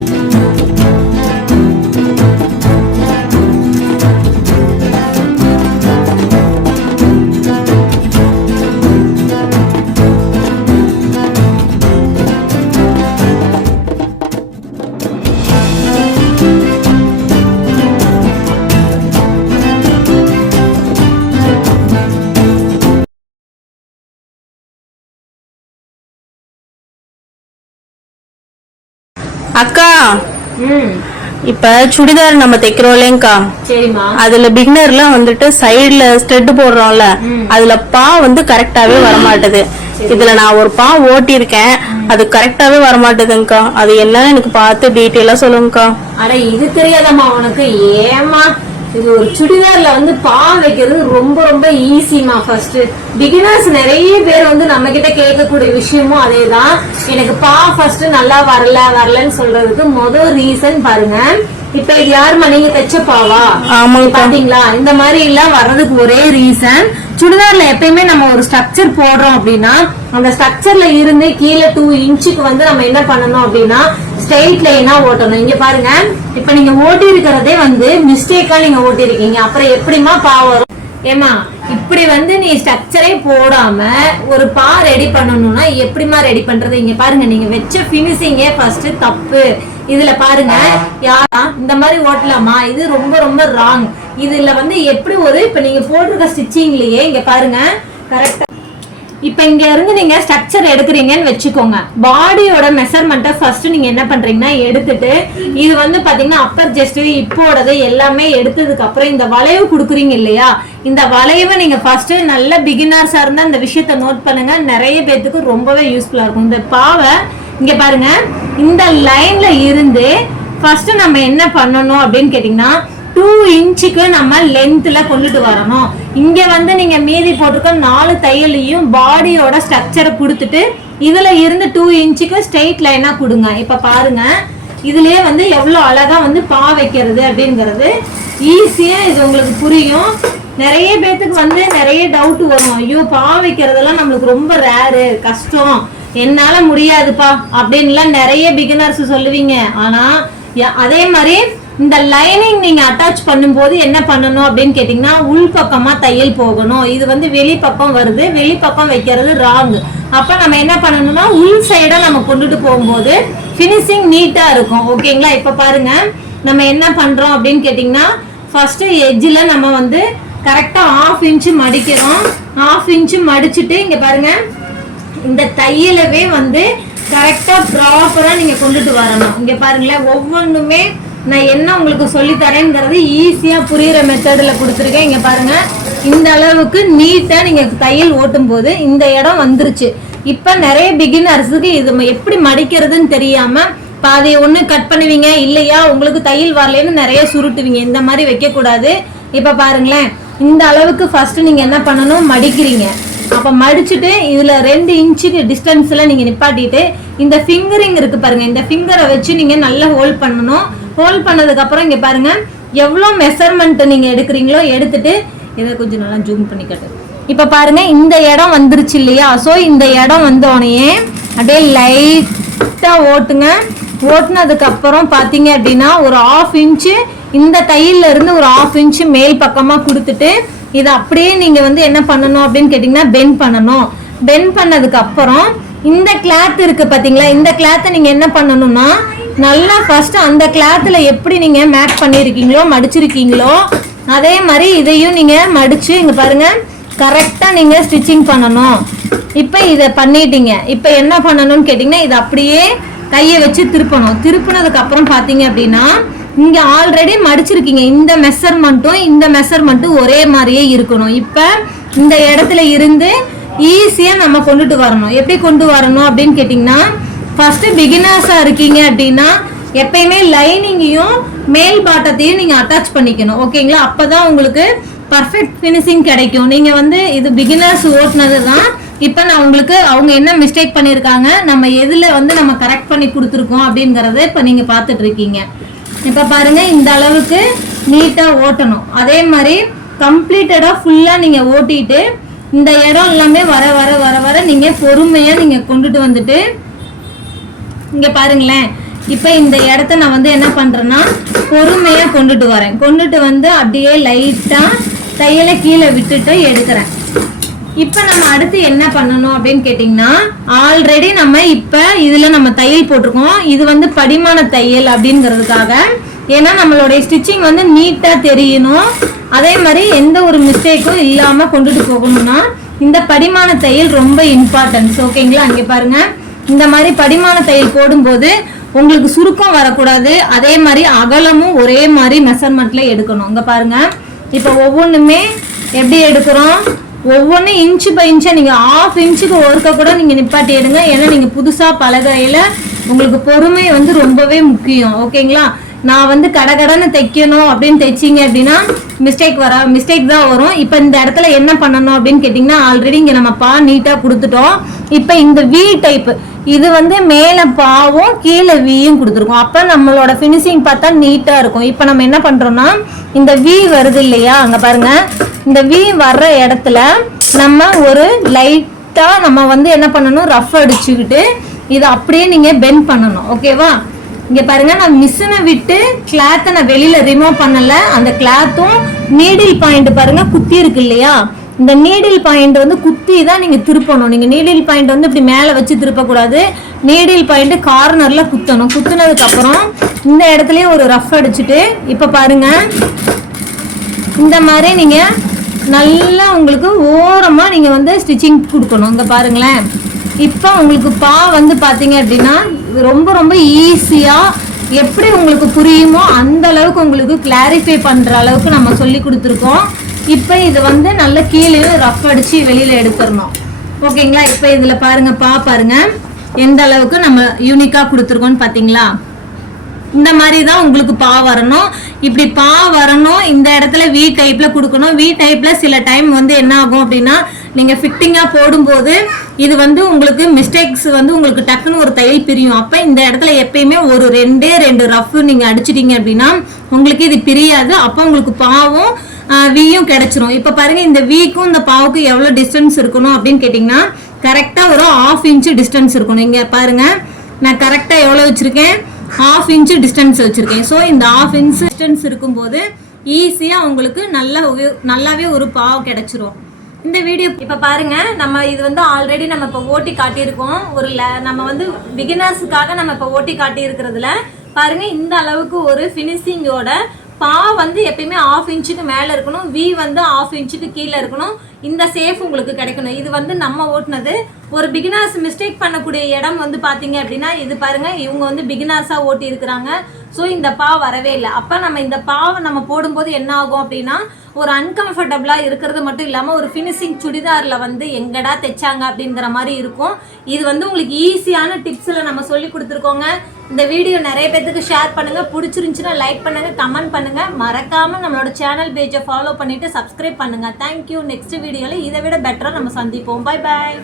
Música அக்கா. இப்ப சுடிதார் நம்ம தைக்கிறோம் இல்லைங்கக்கா. அதுல பிகினர்ல வந்துட்டு சைடுல ஸ்டெட் போடுறோம்ல அதுல பா வந்து கரெக்டாவே வரமாட்டுது. இதுல நான் ஒரு பா ஓட்டியிருக்கேன் அது கரெக்டாவே வரமாட்டுதுங்கக்கா. அது என்னன்னு எனக்கு பார்த்து டீட்டெயிலா சொல்லுங்கக்கா. அட இது தெரியாதம்மா உனக்கு. ஏமா இது ஒரு சுடிதார்ல வந்து பா வைக்கிறது ரொம்ப ரொம்ப ஈஸிமா ஃபர்ஸ்ட் பிகினர்ஸ் நிறைய பேர் வந்து நம்ம கிட்ட கேட்கக்கூடிய விஷயமும் அதேதான். எனக்கு பா ஃபர்ஸ்ட் நல்லா வரல வரலன்னு சொல்றதுக்கு முதல் ரீசன் பாருங்க. இப்ப இது யாரும்மா? நீங்க தைச்ச பாவா? பாத்தீங்களா? இந்த மாதிரி எல்லாம் வர்றதுக்கு ஒரே ரீசன் சுடிதார்ல எப்பயுமே நம்ம ஒரு ஸ்ட்ரக்சர் போடுறோம் அப்படின்னா அந்த ஸ்ட்ரக்சர்ல இருந்து கீழே டூ இன்ச்சுக்கு வந்து நம்ம என்ன பண்ணணும் அப்படின்னா ஸ்ட்ரெயிட் லைனா ஓட்டணும். இங்க பாருங்க. இப்ப நீங்க ஓட்டி இருக்கிறதே வந்து மிஸ்டேக்கா நீங்க ஓட்டி இருக்கீங்க அப்புறம் எப்படிமா பா வரும்? ஏமா இப்படி வந்து நீ ஸ்ட்ரக்சரே போடாம ஒரு பா ரெடி பண்ணணும்னா எப்படிமா ரெடி பண்றது? இங்க பாருங்க. நீங்க வச்ச பினிஷிங்கே ஃபர்ஸ்ட் தப்பு. இதுல பாருங்க யாரா? இந்த மாதிரி ஓட்டலாமா? இது ரொம்ப ரொம்ப ராங் இதுல வந்து எப்படி ஒரு இப்ப நீங்க போட்டிருக்க ஸ்டிச்சிங்லயே இங்க பாருங்க கரெக்டா இப்ப இங்க இருந்து நீங்க ஸ்ட்ரக்சர் எடுக்கிறீங்கன்னு வச்சுக்கோங்க. பாடியோட மெஷர்மெண்ட்டை ஃபர்ஸ்ட் நீங்க என்ன பண்றீங்கன்னா எடுத்துட்டு இது வந்து பாத்தீங்கன்னா அப்பர் ஜஸ்ட் இப்போடது எல்லாமே எடுத்ததுக்கு அப்புறம் இந்த வளைவு கொடுக்குறீங்க இல்லையா? இந்த வளைவை நீங்க ஃபர்ஸ்ட் நல்ல பிகினர்ஸா இருந்தா இந்த விஷயத்த நோட் பண்ணுங்க. நிறைய பேத்துக்கு ரொம்பவே யூஸ்ஃபுல்லா இருக்கும். இந்த பாவை இங்க பாருங்க இந்த லைன்ல இருந்து ஃபர்ஸ்ட் நம்ம என்ன பண்ணணும் அப்படின்னு கேட்டீங்கன்னா டூ இன்ச்சுக்கு நம்ம லென்த்ல கொண்டுட்டு வரணும். இங்க வந்து நீங்க மீதி போட்டிருக்க நாலு தையலையும் பாடியோட ஸ்ட்ரக்சரை கொடுத்துட்டு இதுல இருந்து டூ இன்ச்சுக்கு ஸ்ட்ரெயிட் லைனா கொடுங்க. இப்ப பாருங்க இதுலயே வந்து எவ்வளவு அழகா வந்து பா வைக்கிறது அப்படிங்கிறது. ஈஸியா இது உங்களுக்கு புரியும். நிறைய பேத்துக்கு வந்து நிறைய டவுட் வரும். ஐயோ பா வைக்கிறதெல்லாம் நம்மளுக்கு ரொம்ப ரேரு கஷ்டம். என்னால முடியாதுப்பா அப்படின்லாம் நிறைய பிகினர்ஸ் சொல்லுவீங்க. ஆனா அதே மாதிரி இந்த லைனிங் நீங்க அட்டாச் பண்ணும்போது என்ன பண்ணணும் அப்படின்னு கேட்டீங்கன்னா உள்பக்கமா தையல் போகணும். இது வந்து வெளிப்பக்கம் வருது வெளிப்பக்கம் வைக்கிறது ராங் அப்ப நம்ம என்ன பண்ணணும்னா உள் சைடா நம்ம கொண்டுட்டு போகும்போது ஃபினிஷிங் நீட்டா இருக்கும். ஓகேங்களா இப்ப பாருங்க நம்ம என்ன பண்றோம் அப்படின்னு கேட்டீங்கன்னா ஃபர்ஸ்ட் எஜ்ஜில் நம்ம வந்து கரெக்டாக ஆஃப் இன்ச்சு மடிக்கிறோம். ஆஃப் இன்ச்சு மடிச்சுட்டு இங்கே பாருங்கள் இந்த தையலவே வந்து கரெக்டா ப்ராப்பரா நீங்க கொண்டுட்டு வரணும். இங்க பாருங்களேன் ஒவ்வொன்றுமே நான் என்ன உங்களுக்கு சொல்லி தரேங்கிறது ஈஸியா புரியுற மெத்தடில் கொடுத்துருக்கேன். இங்க பாருங்க இந்த அளவுக்கு நீட்டா நீங்க தையல் ஓட்டும் போது இந்த இடம் வந்துருச்சு. இப்ப நிறைய பிகினர்ஸுக்கு இது எப்படி மடிக்கிறதுன்னு தெரியாம பாதி ஒன்று கட் பண்ணுவீங்க இல்லையா? உங்களுக்கு தையல் வரலன்னு நிறைய சுருட்டுவீங்க. இந்த மாதிரி வைக்கக்கூடாது. இப்போ பாருங்களேன் இந்த அளவுக்கு ஃபர்ஸ்ட் நீங்கள் என்ன பண்ணணும்? மடிக்கிறீங்க. அப்ப மடிச்சுட்டு இதுல ரெண்டு இன்ச்சுக்கு டிஸ்டன்ஸ்ல நீங்க நிப்பாட்டிட்டு இந்த ஃபிங்கரிங் இருக்கு பாருங்க இந்த ஃபிங்கரை வச்சு நீங்க நல்லா ஹோல்ட் பண்ணணும். ஹோல்ட் பண்ணதுக்கு அப்புறம் இங்க பாருங்க எவ்வளவு மெஷர்மெண்ட் நீங்க எடுக்கிறீங்களோ எடுத்துட்டு இதை கொஞ்சம் நல்லா ஜூம் பண்ணி கட்டு. இப்ப பாருங்க இந்த இடம் வந்துருச்சு இல்லையா? சோ இந்த இடம் வந்தோடனே அப்படியே லைட்டா ஓட்டுங்க. ஓட்டுனதுக்கு அப்புறம் பாத்தீங்க அப்படின்னா ஒரு ஆஃப் இன்ச்சு இந்த தையல்ல இருந்து ஒரு ஆஃப் இன்ச்சு மேல் பக்கமா கொடுத்துட்டு இதை அப்படியே நீங்க வந்து என்ன பண்ணணும் அப்படின்னு கேட்டீங்கன்னா பென் பண்ணணும். பென் பண்ணதுக்கு அப்புறம் இந்த கிளாத் இருக்கு பாத்தீங்களா? இந்த கிளாத்தை நீங்க என்ன பண்ணணும்னா நல்லா ஃபர்ஸ்ட் அந்த கிளாத்ல எப்படி நீங்க மேக் பண்ணிருக்கீங்களோ மடிச்சிருக்கீங்களோ அதே மாதிரி இதையும் நீங்க மடிச்சு இங்க பாருங்க கரெக்டா நீங்க ஸ்டிச்சிங் பண்ணணும். இப்போ இதை பண்ணிட்டீங்க. இப்போ என்ன பண்ணணும்னு கேட்டிங்கன்னா இதை அப்படியே கையை வச்சு திருப்பணும். திருப்பினதுக்கு அப்புறம் பார்த்தீங்க அப்படின்னா இங்க ஆல்ரெடி மடிச்சிருக்கீங்க. இந்த மெஷர்மெண்ட்டும் இந்த மெஷர்மெண்ட்டும் ஒரே மாதிரியே இருக்கணும். இப்போ இந்த இடத்துல இருந்து ஈஸியா நம்ம கொண்டுட்டு வரணும். எப்படி கொண்டு வரணும் அப்படின்னு கேட்டிங்கன்னா ஃபர்ஸ்ட் பிகினர்ஸா இருக்கீங்க அப்படின்னா எப்பயுமே லைனிங்கையும் மேல் பாட்டத்தையும் நீங்க அட்டாச் பண்ணிக்கணும். ஓகேங்களா? அப்பதான் உங்களுக்கு பர்ஃபெக்ட் ஃபினிஷிங் கிடைக்கும். நீங்க வந்து இது பிகினர்ஸ் ஓட்டுனது தான் இப்போ நான் உங்களுக்கு அவங்க என்ன மிஸ்டேக் பண்ணியிருக்காங்க நம்ம எதுல வந்து நம்ம கரெக்ட் பண்ணி கொடுத்துருக்கோம் அப்படிங்கறத இப்போ நீங்க பார்த்துட்ருக்கீங்க இப்போ பாருங்க இந்த அளவுக்கு நீட்டா ஓட்டணும். அதே மாதிரி கம்ப்ளீட்டடா ஃபுல்லா நீங்க ஓட்டிட்டு இந்த இடம் எல்லாமே வர வர வர வர நீங்க பொறுமையா நீங்க கொண்டுட்டு வந்துட்டு இங்க பாருங்களேன். இப்போ இந்த இடத்த நான் வந்து என்ன பண்றேன்னா பொறுமையா கொண்டுட்டு வரேன். கொண்டுட்டு வந்து அப்படியே லைட்டா தையலை கீழே விட்டுட்டு எடுக்கிறேன். இப்போ நம்ம அடுத்து என்ன பண்ணணும் அப்படின்னு கேட்டிங்கன்னா ஆல்ரெடி நம்ம இப்போ இதில் நம்ம தையல் போட்டிருக்கோம். இது வந்து படிமான தையல் அப்படிங்கிறதுக்காக. ஏன்னா நம்மளுடைய ஸ்டிச்சிங் வந்து நீட்டாக தெரியணும். அதே மாதிரி எந்த ஒரு மிஸ்டேக்கும் இல்லாமல் கொண்டுட்டு போகணும்னா இந்த படிமான தையல் ரொம்ப இம்பார்ட்டன்ஸ் ஓகேங்களா அங்கே பாருங்க. இந்த மாதிரி படிமான தையல் போடும்போது உங்களுக்கு சுருக்கம் வரக்கூடாது. அதே மாதிரி அகலமும் ஒரே மாதிரி மெஷர்மெண்ட்ல எடுக்கணும். இங்க பாருங்க. இப்போ ஒவ்வொன்றுமே எப்படி எடுக்கிறோம்? ஒவ்வொன்றும் இன்ச்சு பை இன்ச்சா நீங்கள் ஆஃப் இன்ச்சுக்கு ஒர்க்கை கூட நீங்கள் நிப்பாட்டிடுங்க ஏன்னா நீங்கள் புதுசாக பழகையில் உங்களுக்கு பொறுமை வந்து ரொம்பவே முக்கியம். ஓகேங்களா? நான் வந்து கடகடன்னு தைக்கணும் அப்படின்னு தைச்சிங்க அப்படின்னா மிஸ்டேக் வர மிஸ்டேக் தான் வரும். இப்போ இந்த இடத்துல என்ன பண்ணணும் அப்படின்னு கேட்டிங்கன்னா ஆல்ரெடி இங்கே நம்ம பா நீட்டாக கொடுத்துட்டோம். இப்போ இந்த வி டைப்பு இது வந்து மேலே பாவும் கீழே வியும் கொடுத்துருக்கோம். அப்போ நம்மளோட ஃபினிஷிங் பார்த்தா நீட்டாக இருக்கும். இப்போ நம்ம என்ன பண்ணுறோம்னா இந்த வி வருது இல்லையா? அங்கே பாருங்க. இந்த வி வர்ற இடத்துல நம்ம ஒரு லைட்டாக நம்ம வந்து என்ன பண்ணணும்? ரஃப் அடிச்சுக்கிட்டு இதை அப்படியே நீங்கள் பெண்ட் பண்ணணும். ஓகேவா இங்க பாருங்க நான் மிஷினை விட்டு கிளாத்தை நான் வெளியில ரிமூவ் பண்ணல. அந்த கிளாத்தும் நீடில் பாயிண்ட் பாருங்க குத்தி இருக்கு இல்லையா? இந்த நீடில் பாயிண்ட் வந்து குத்தி தான் நீங்க திருப்பணும். நீங்க நீடில் பாயிண்ட் வந்து இப்படி மேல வச்சு திருப்பக்கூடாது. நீடில் பாயிண்ட் கார்னர்ல குத்தணும். குத்துனதுக்கு அப்புறம் இந்த இடத்துலயே ஒரு ரஃப் அடிச்சுட்டு இப்ப பாருங்க. இந்த மாதிரி நீங்க நல்லா உங்களுக்கு ஓரமாக நீங்கள் வந்து ஸ்டிச்சிங் கொடுக்கணும். இங்கே பாருங்களேன். இப்போ உங்களுக்கு பா வந்து பார்த்தீங்க அப்படின்னா ரொம்ப ரொம்ப ஈஸியாக எப்படி உங்களுக்கு புரியுமோ அந்த அளவுக்கு உங்களுக்கு கிளாரிஃபை பண்ணுற அளவுக்கு நம்ம சொல்லி கொடுத்துருக்கோம். இப்போ இது வந்து நல்ல கீழே ரஃப் அடித்து வெளியில் எடுத்துடணும். ஓகேங்களா இப்போ இதில் பாருங்கள் பா பாருங்கள் எந்த அளவுக்கு நம்ம யூனிக்காக கொடுத்துருக்கோன்னு பார்த்தீங்களா இந்த மாதிரி தான் உங்களுக்கு பா வரணும். இப்படி பா வரணும் இந்த இடத்துல வி டைப்ல கொடுக்கணும். வி டைப்ல சில டைம் வந்து என்ன ஆகும் அப்படின்னா நீங்க ஃபிட்டிங்கா போடும்போது இது வந்து உங்களுக்கு மிஸ்டேக்ஸ் வந்து உங்களுக்கு டக்குன்னு ஒரு தையல் பிரியும். அப்ப இந்த இடத்துல எப்பயுமே ஒரு ரெண்டே ரெண்டு ரஃப் நீங்க அடிச்சிட்டீங்க அப்படின்னா உங்களுக்கு இது பிரியாது. அப்போ உங்களுக்கு பாவும் வியும் கிடைச்சிரும். இப்ப பாருங்க இந்த விக்கும் இந்த பாவுக்கும் எவ்வளவு டிஸ்டன்ஸ் இருக்கணும் அப்படின்னு கேட்டிங்கன்னா கரெக்டா ஒரு ஆஃப் இன்ச்சு டிஸ்டன்ஸ் இருக்கணும். இங்க பாருங்க நான் கரெக்டா எவ்வளவு வச்சிருக்கேன்? ஹாஃப் இன்ச் டிஸ்டன்ஸ் வச்சிருக்கேன். ஸோ இந்த ஹாஃப் இன்ச் டிஸ்டன்ஸ் இருக்கும்போது ஈஸியாக உங்களுக்கு நல்லா நல்லாவே ஒரு பாவ் கிடைச்சிரும். இந்த வீடியோ இப்போ பாருங்க நம்ம இது வந்து ஆல்ரெடி நம்ம இப்போ ஓட்டி காட்டியிருக்கோம். ஒரு ல- நம்ம வந்து பிகினர்ஸுக்காக நம்ம இப்போ ஓட்டி காட்டியிருக்கிறதுல பாருங்க இந்த அளவுக்கு ஒரு ஃபினிஷிங்கோட பா வந்து எப்பயுமே ஆஃப் இன்ச்சுக்கு மேலே இருக்கணும். வி வந்து ஆஃப் இன்ச்சுக்கு கீழே இருக்கணும். இந்த சேஃப் உங்களுக்கு கிடைக்கணும். இது வந்து நம்ம ஓட்டினது. ஒரு பிகினர்ஸ் மிஸ்டேக் பண்ணக்கூடிய இடம் வந்து பார்த்தீங்க அப்படின்னா இது பாருங்க இவங்க வந்து பிகினர்ஸாக ஓட்டி இருக்கிறாங்க. ஸோ இந்த பா வரவே இல்லை. அப்போ நம்ம இந்த பாவை நம்ம போடும்போது என்ன ஆகும் அப்படின்னா ஒரு அன்கம்ஃபர்டபுளாக இருக்கிறது மட்டும் இல்லாமல் ஒரு ஃபினிஷிங் சுடிதாரில் வந்து எங்கடா தைச்சாங்க அப்படிங்கிற மாதிரி இருக்கும். இது வந்து உங்களுக்கு ஈஸியான டிப்ஸில் நம்ம சொல்லி கொடுத்துருக்கோங்க. இந்த வீடியோ நிறைய பேர்த்துக்கு ஷேர் பண்ணுங்கள் பிடிச்சிருந்துச்சுன்னா லைக் பண்ணுங்க கமெண்ட் பண்ணுங்கள் மறக்காமல் நம்மளோட சேனல் பேஜை ஃபாலோ பண்ணிவிட்டு சப்ஸ்கிரைப் பண்ணுங்க. தேங்க்யூ நெக்ஸ்ட் வீடியோவில் இதை விட பெட்டராக நம்ம சந்திப்போம். Bye bye